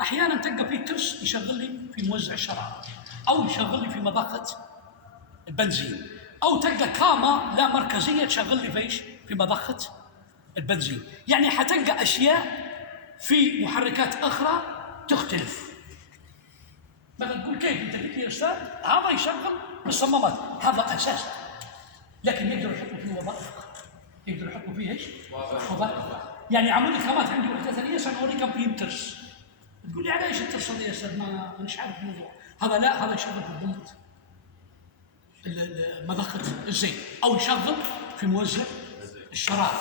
احيانا تلقى فيه ترس يشغل لي في موزع الشرارة، او يشغل لي في مضخة البنزين، او تلقى كاما لا مركزية تشغل لي فيش في مضخة البنزين. يعني حتلقى اشياء في محركات اخرى تختلف. مثلا تقول كيف انت قلت لي يا استاذ هذا يشغل بالصمامات، هذا اساسا، لكن يقدروا يحطوا فيه وظائف، يقدروا يحطوا فيه ايش؟ وظائف. يعني عمود الكامات عندي وحده ثانيه سنوري كم فيه ترس، تقول لي على ايش الترس هذا يا استاذ؟ ما مش عارف الموضوع. هذا لا، هذا يشغل في الضمط مضخه الزيت، او يشغل في موزع الشرارة،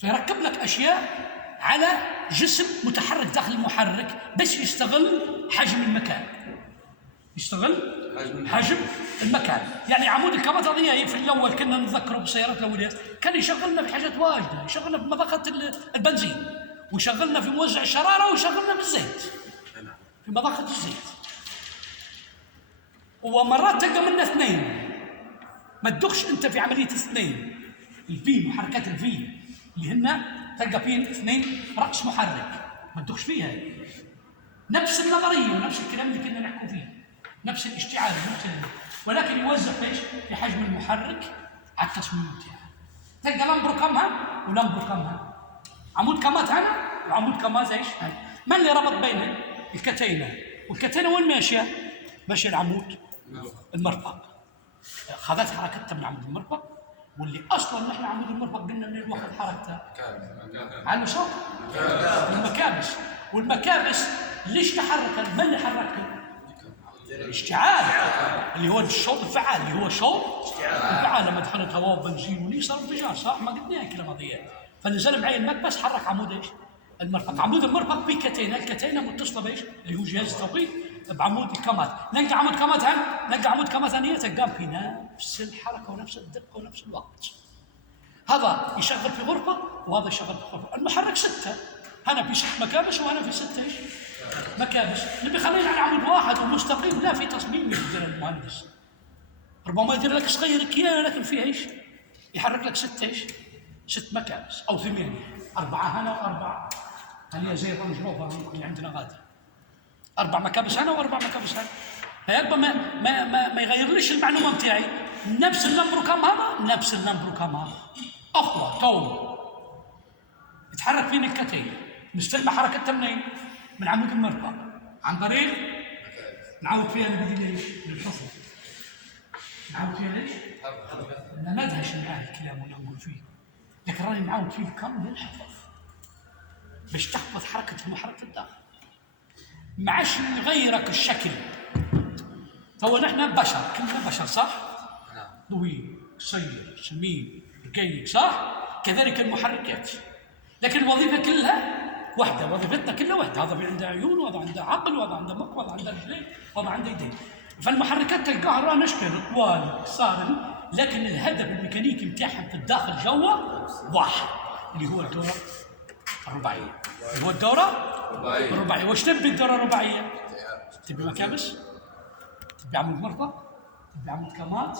فيركب لك اشياء على جسم متحرك داخل المحرك بس يستغل حجم المكان، يستغل حجم المكان. يعني عمود الكامات هذه في الاول كنا نتذكره بالسيارات الاوليات كان يشغلنا في حاجات واجده، يشغلنا في مضخه البنزين، ويشغلنا في موزع الشراره، ويشغلنا في الزيت، في مضخه الزيت. ومرات تلقى منا اثنين، ما تدخش انت في عمليه اثنين. الفي محركات الفي اللي هن تلقى فيه اثنين راس محرك، ما تدخش فيها. نفس النظريه ونفس الكلام اللي كنا نحكوا فيه، نفس الاشتعال، ولكن يوزع ايش؟ في حجم المحرك على التصميم بتاعه. تلقى لمبر كمها ولمبر كمها، عمود كامات هنا وعمود كامات ايش؟ هاي. ما اللي ربط بين الكتينه والكتينه؟ وين ماشيه؟ ماشيه العمود المرفق، خذت حركتها من عمود المرفق، واللي اصلا نحن عمود المرفق قلنا من الوقت حركته على صوت المكابس، والمكابس ليش تحركت؟ من اللي حركها؟ الاشتعال، اللي هو الشوط الفعال، اللي هو شوط الفعال. لما دخلت هواء وبنزين ولي صار انفجار، صح؟ ما قلنا الكلام هذا. فنزل معي المكبس حرك عمود ايش؟ المرفق. عمود المرفق فيه كتينه، الكتينه متصله بايش؟ اللي هو جهاز التوقيت بعمود الكامات. نلقى عمود كامات هنا، نلقى عمود كامات ثانيه تقام في نفس الحركه ونفس الدقه ونفس الوقت. هذا يشغل في غرفه وهذا يشغل في غرفه. المحرك 6، هنا في 6 مكابس وهنا في 6 ايش؟ مكابس. نبي خلينا على عمود واحد ومستقيم، لا، في تصميم يقدر المهندس ربما يدير لك صغير كيان، لكن فيه ايش؟ يحرك لك 6 ايش؟ 6 مكابس او 8، 4 هنا و4 هنا، زي الرانج روفر اللي عندنا غادي، 4 مكابس هنا و4 مكابس هنا. فيبقى ما يغيرليش المعلومه بتاعي. نفس اللمبر كام هذا، نفس اللمبر كام هذا، اخوه تو يتحرك فين الكتين، نستلم حركتها منين؟ من عمود المرفق، عن طريق نعود فيها نبدي ليش؟ للحفظ. نعود فيها ليش؟ أنا ندهش معاه الكلام ولا نقول فيه، لكن راني نعود فيه الكم للحفظ باش تحفظ حركة المحرك الداخل. ما عادش نغيرك الشكل. هو نحن بشر، كلنا بشر، صح؟ طويل، قصير، سمين، رقيق، صح؟ كذلك المحركات، لكن الوظيفة كلها واحدة، وظيفتنا كلها واحدة. هذا عنده عيون، وهذا عنده عقل، وهذا عنده مخ، وهذا عنده رجلين، وهذا عنده يدين. فالمحركات تلقاها راها نشكل طوال صار، لكن الهدف الميكانيكي بتاعها في الداخل جوا واحد، اللي هو الدورة الرباعية. اللي هو الدورة الرباعية. وش تبي الدورة الرباعية؟ تبي مكابس؟ تبي عمود مرفق؟ تبي عمود كامات؟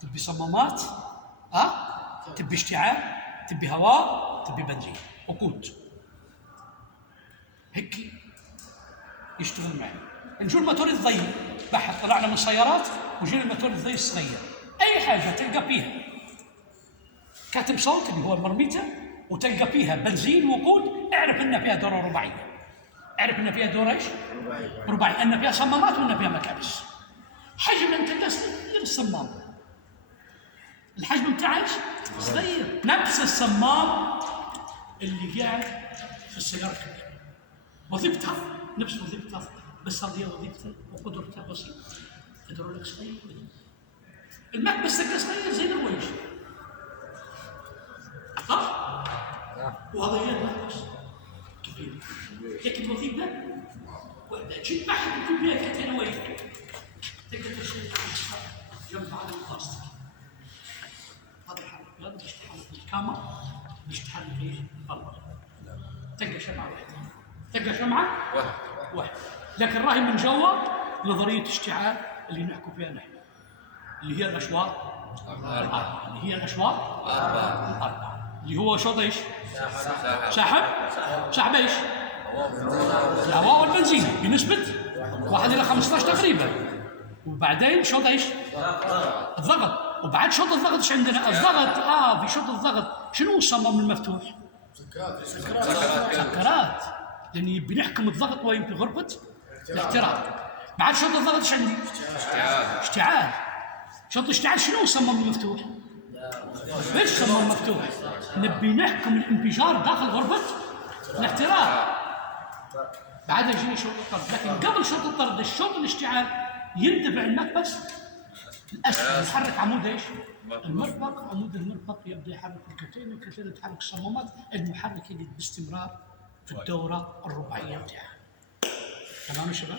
تبي صمامات؟ تبي اشتعال؟ تبي هواء؟ تبي بنزين؟ وقود. هيك يشتغل معي. نجول الموتور الضيق، بحث طلعنا من السيارات وجينا الموتور الضيق الصغير، اي حاجه تلقى فيها كاتب صوت اللي هو المرميتر، وتلقى فيها بنزين وقود، اعرف ان فيها دوره رباعيه. اعرف ان فيها دوره ايش؟ رباعيه، ان فيها صمامات وان فيها مكابس. حجم انت غير الصمام، الحجم بتاعه ايش؟ صغير، نفس الصمام اللي قاعد في السياره الكبيره. وظيفتها نفس وظيفتها، بس هذه وظيفتها وقدرتها بسيطه. هيدروليك صغير، المكبس تلقى صغير زي الرويش، صح؟ وهذا هي المكبس كبير، لكن الوظيفه واحده. جيت واحد يكون فيها كتنوين، تقدر تشتغل جنب على البلاستيك. هذا الحركه هذا باش تحرك الكاميرا، باش تحرك ايش؟ البلبه. تلقى شمعه واحده، تلقى شمعه واحده، لكن راهي من جوا نظريه اشتعال اللي نحكوا فيها نحن، اللي هي الاشواط الاربعه، اللي هي الاشواط الاربعه، اللي هو شوط ايش؟ سحب ايش؟ الهواء والبنزين بنسبة 1 إلى 15 تقريبا. وبعدين شوط ايش؟ الضغط. وبعد شوط الضغط ايش عندنا؟ الضغط في شوط الضغط شنو الصمام المفتوح؟ سكرات. لأن بنحكم الضغط وين؟ في غرفة الاحتراق. بعد شوط الضغط ايش عندي؟ اشتعال. شوط الاشتعال شنو الصمام المفتوح؟ ايش الصمام المفتوح؟ نبي نحكم الانفجار داخل غرفة الاحتراق. بعدها يجيني شوط الطرد، لكن قبل شوط الطرد الشوط الاشتعال يندفع المكبس الاسفل، يحرك عمود ايش؟ المرفق. عمود المرفق يبدا يحرك الكتين، والكتين تحرك الصمامات، المحرك يجي باستمرار في الدوره الرباعيه بتاعها. تمام يا شباب؟